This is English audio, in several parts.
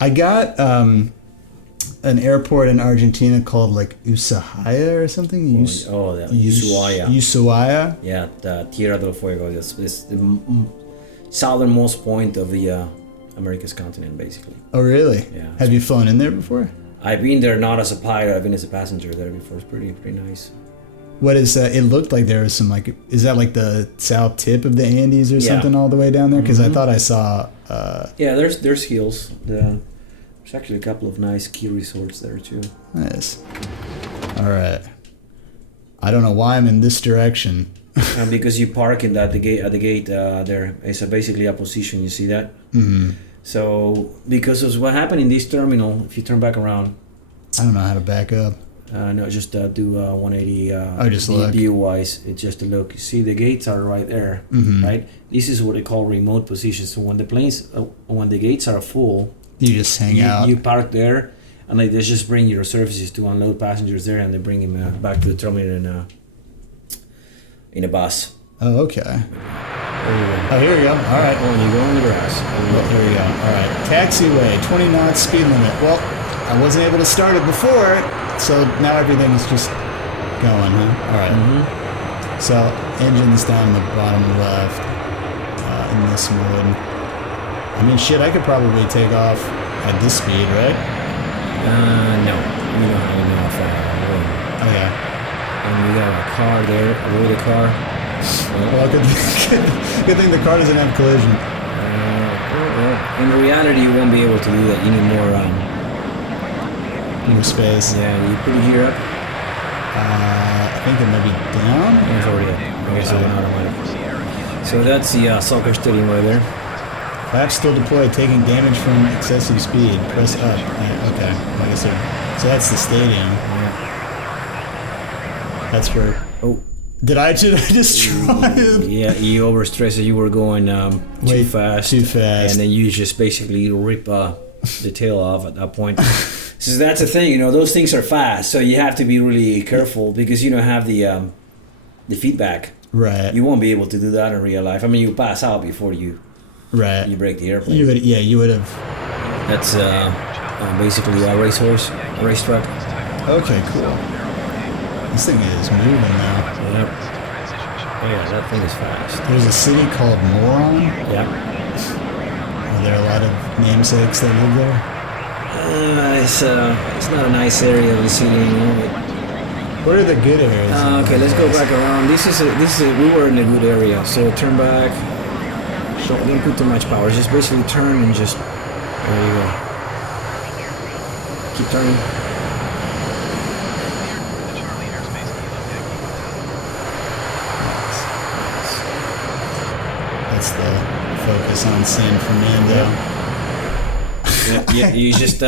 I got an airport in Argentina called like Ushuaia or something. Ushuaia. Ushuaia. Yeah, the Tierra del Fuego. It's the southernmost point of the America's continent, basically. Oh, really? Yeah. Have you flown in there before? I've been there not as a pilot. I've been as a passenger there before. It's pretty nice. What is that? It looked like there was some like, is that like the south tip of the Andes or something all the way down there? Because I thought I saw. Yeah, there's hills. There's actually a couple of nice ski resorts there too. Nice. All right. I don't know why I'm in this direction. Because you park in at the gate there. It's basically a position. You see that? Mm-hmm. So because of what happened in this terminal, if you turn back around. I don't know how to back up. No, just do 180. Just look. View-wise, it's just a look. You see, the gates are right there, right? This is what they call remote positions. So when the gates are full, you just hang out. You park there, and they just bring your services to unload passengers there, and they bring them back to the terminal in a bus. Oh, okay. Oh, here we go. All right. Oh, you go on the grass. Here we go. All right. Taxiway, 20 knots speed limit. Well, I wasn't able to start it before. So now everything's just going, huh? All right. So engine's down the bottom left in this mode. I mean, shit, I could probably take off at this speed, right? No. You don't have enough room. Oh, yeah. And we got a car there. Avoid a car. Well, good thing the car doesn't have collision. In reality, you won't be able to do that. You need more... more space. Yeah, you put it here up. I think it might be down. It's already up. Okay, so automatic. So that's the soccer stadium right there. Flaps still deployed, taking damage from excessive speed. Press up. Okay, like I said. So that's the stadium. Yeah. That's for. Oh. Did I destroy it? Yeah, you overstressed it. You were going too fast. Too fast. And then you just basically rip the tail off at that point. So that's the thing, those things are fast, so you have to be really careful because you don't have the feedback. Right. You won't be able to do that in real life. I mean, you pass out before you break the airplane. You would have. That's basically a racehorse, a racetrack. Okay, cool. This thing is moving now. Yep. Oh yeah, that thing is fast. There's a city called Moron. Yeah. Are there a lot of namesakes that live there? It's not a nice area of the city anymore. What are the good areas? Okay, let's go back around. This is we were in a good area. So turn back. Don't put too much power. Just basically turn and just there you go. Keep turning. That's the focus on San Fernando. Yeah, you just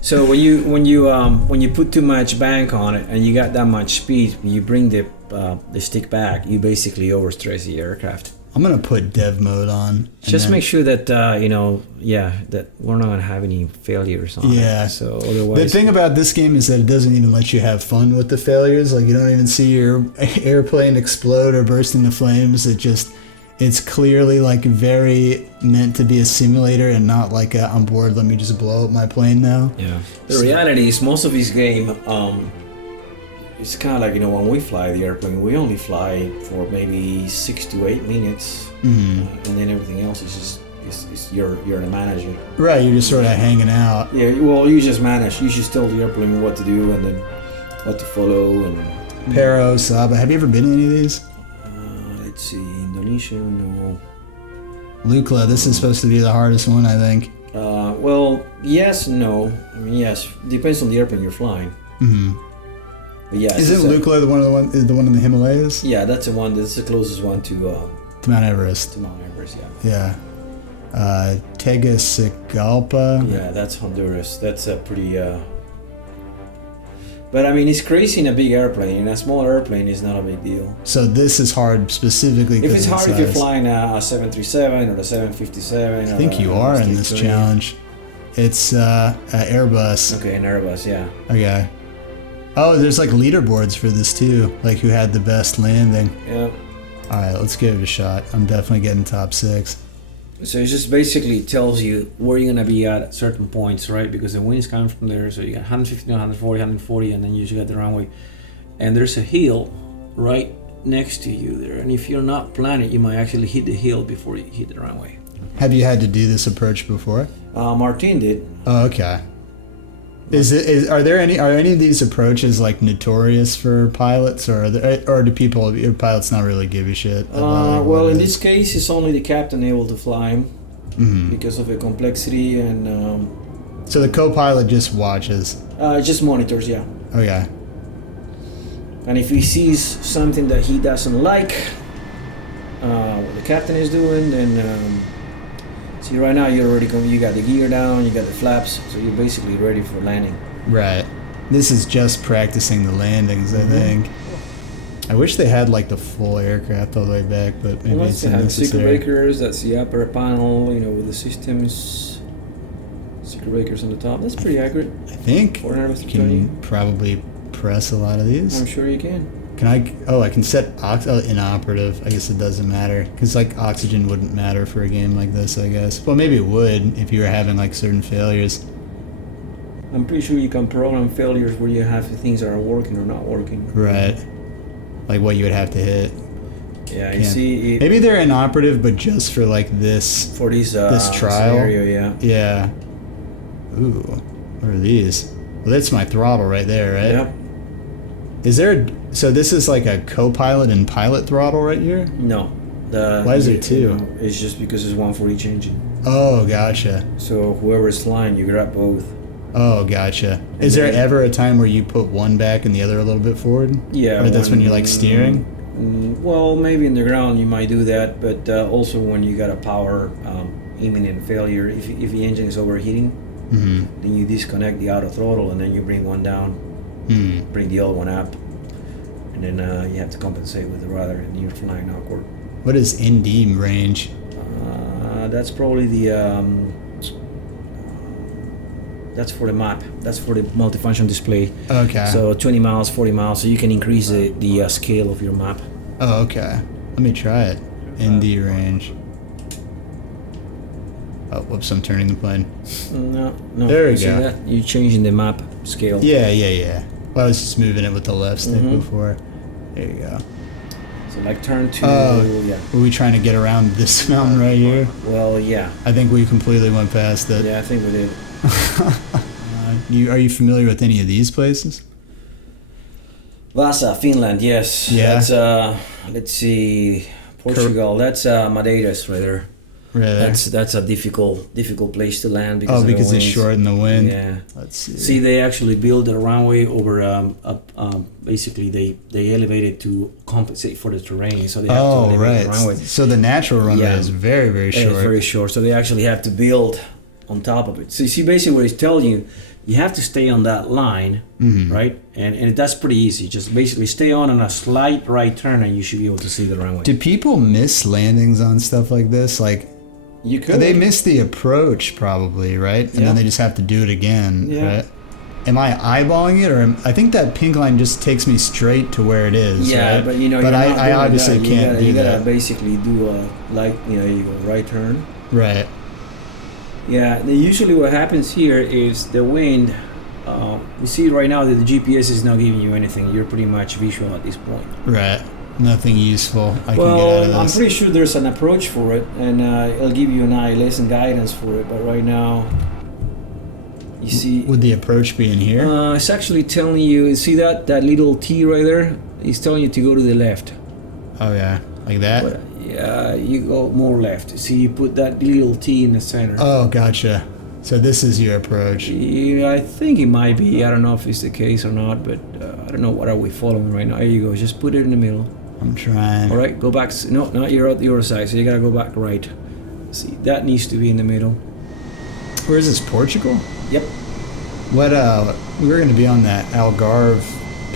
so when you put too much bank on it and you got that much speed, when you bring the stick back, you basically overstress the aircraft. I'm gonna put dev mode on. Just make sure that that we're not gonna have any failures on it. So otherwise, the thing about this game is that it doesn't even let you have fun with the failures. Like you don't even see your airplane explode or burst into flames. It's clearly like very meant to be a simulator and not like I'm bored, let me just blow up my plane now. Yeah. The reality is most of this game, it's kind of like, when we fly the airplane, we only fly for maybe 6 to 8 minutes. And then everything else is just, you're the manager. Right, you're just sort of hanging out. Yeah, well, you just manage. You just tell the airplane what to do and then what to follow. And Pero, Saba, have you ever been in any of these? Let's see, Indonesia, no. Lukla, this is supposed to be the hardest one, I think. Well, yes, no. I mean, yes, depends on the airplane you're flying. But yes. Isn't Lukla the one in the Himalayas? Yeah, that's the one. That's the closest one to Mount Everest. To Mount Everest, yeah. Yeah. Tegucigalpa. Yeah, that's Honduras. That's a pretty. But I mean, it's crazy in a big airplane. In a small airplane, it's not a big deal. So this is hard specifically. If it's hard if you're flying a 737 or a 757. I think you are in this challenge. It's Airbus. Okay, an Airbus, yeah. Okay. Oh, there's like leaderboards for this too, like who had the best landing. Yeah. All right, let's give it a shot. I'm definitely getting top 6. So it just basically tells you where you're gonna be at certain points, right? Because the wind is coming from there, so you got 150, 140, 140, and then you just got the runway. And there's a hill right next to you there, and if you're not planning, you might actually hit the hill before you hit the runway. Have you had to do this approach before? Martin did. Oh, okay. Are any of these approaches like notorious for pilots, or do your pilots not really give a shit? Well, in this case, it's only the captain able to fly him because of the complexity and. So the co-pilot just watches. Just monitors, yeah. Okay. And if he sees something that he doesn't like, what the captain is doing, then. See, right now you're already you got the gear down, you got the flaps, so you're basically ready for landing. Right. This is just practicing the landings, I think. I wish they had like the full aircraft all the way back, but maybe it's they have unnecessary. circuit breakers, that's the upper panel, with the systems. Circuit breakers on the top. That's pretty accurate. I think you can probably press a lot of these. I'm sure you can. Can I? Oh, I can set inoperative. I guess it doesn't matter because like oxygen wouldn't matter for a game like this. I guess. Well, maybe it would if you were having like certain failures. I'm pretty sure you can program failures where you have things that are working or not working. Right. Like what you would have to hit. Yeah, you see. Maybe they're inoperative, but just for like this. For this trial. Scenario, yeah. Yeah. Ooh, what are these? Well, that's my throttle right there, right? Yep. Is there? So this is like a co-pilot and pilot throttle right here? No. Why is there two? It's just because there's one for each engine. Oh, gotcha. So whoever is flying, you grab both. Oh, gotcha. Is there ever a time where you put one back and the other a little bit forward? Yeah. Or that's when you're like steering? Well, maybe in the ground you might do that, but also when you got a power imminent failure, if the engine is overheating, then you disconnect the auto throttle and then you bring one down, bring the other one up, and then you have to compensate with the rudder and you're flying awkward. What is ND range? That's probably the that's for the map. That's for the multifunction display. Okay. So 20 miles, 40 miles, so you can increase the scale of your map. Oh, okay. Let me try it. ND range. Oh, whoops, I'm turning the plane. No. There we see go. That? You're changing the map scale. Yeah. Well, I was just moving it with the left stick before. There you go. So like turn to, yeah. Were we trying to get around this mountain right here? Well, yeah. I think we completely went past it. Yeah, I think we did. Are you familiar with any of these places? Vasa, Finland, yes. Yeah. That's, let's see, Portugal. That's Madeiras right there. Really? That's a difficult place to land because because it's short in the wind. Yeah. Let's see. See, they actually built a runway over. Basically, they elevated to compensate for the terrain, so they have to elevate the runway. So the natural runway is very, very short. It's very short, so they actually have to build on top of it. So you see, basically, what it's telling you, you have to stay on that line, right? And that's pretty easy. Just basically stay on a slight right turn, and you should be able to see the runway. Do people miss landings on stuff like this? Like. You could. They miss the approach probably, right? And then they just have to do it again, right? Am I eyeballing it, or I think that pink line just takes me straight to where it is, right? But but I obviously can't do you that. gotta basically do a you go right turn. Right. Yeah. Usually, what happens here is the wind. You see right now that the GPS is not giving you anything. You're pretty much visual at this point. Right. Nothing useful I can get out of this. I'm pretty sure there's an approach for it, and it'll give you an ILS and guidance for it. But right now, you see... Would the approach be in here? It's actually telling you... See that little T right there? It's telling you to go to the left. Oh, yeah. Like that? But, yeah, you go more left. See, you put that little T in the center. Oh, gotcha. So this is your approach. Yeah, I think it might be. I don't know if it's the case or not, but I don't know what are we following right now. There you go. Just put it in the middle. I'm trying. All right, go back. No, not you're at your side, so you gotta go back right. See, that needs to be in the middle. Where is this, Portugal? Yep. What, we were gonna be on that Algarve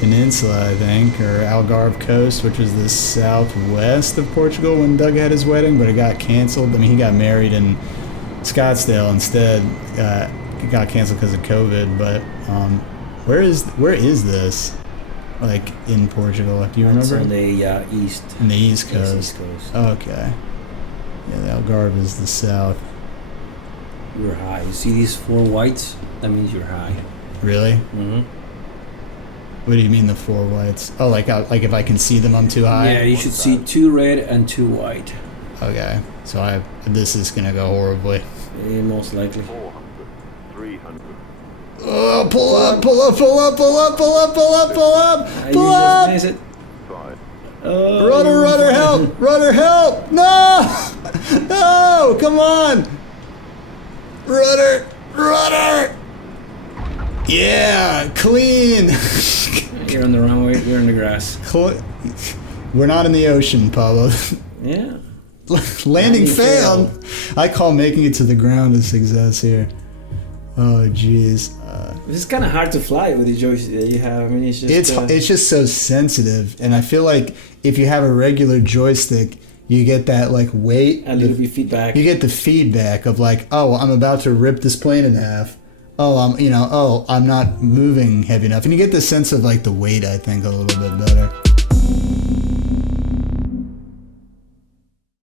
Peninsula, I think, or Algarve Coast, which is the southwest of Portugal when Doug had his wedding, but it got canceled. I mean, he got married in Scottsdale instead. It got canceled because of COVID, but where is this? Like in Portugal, do you remember? On the east. In the East Coast. East Coast. Okay. Yeah, the Algarve is the south. You're high. You see these 4 whites? That means you're high. Really? Mm-hmm. What do you mean the 4 whites? Oh, like if I can see them, I'm too high? Yeah, you should see 2 red and 2 white. Okay, so this is gonna go horribly. Yeah, most likely. 400, 300. Oh, pull up, pull up, pull up, pull up, pull up, pull up, pull up, pull up! Is it? 5. Rudder, rudder, help! Rudder, help! No! No! Come on! Rudder! Rudder! Yeah! Clean! You're on the wrong way. You're in the grass. We're not in the ocean, Pablo. Yeah. Landing failed. I call making it to the ground a success here. Oh, jeez. It's kind of hard to fly with the joystick that you have. I mean, it's just... It's just so sensitive, and I feel like if you have a regular joystick, you get that like weight. a little bit feedback. You get the feedback of like, oh, I'm about to rip this plane in half. Oh, I'm not moving heavy enough, and you get the sense of like the weight. I think a little bit better.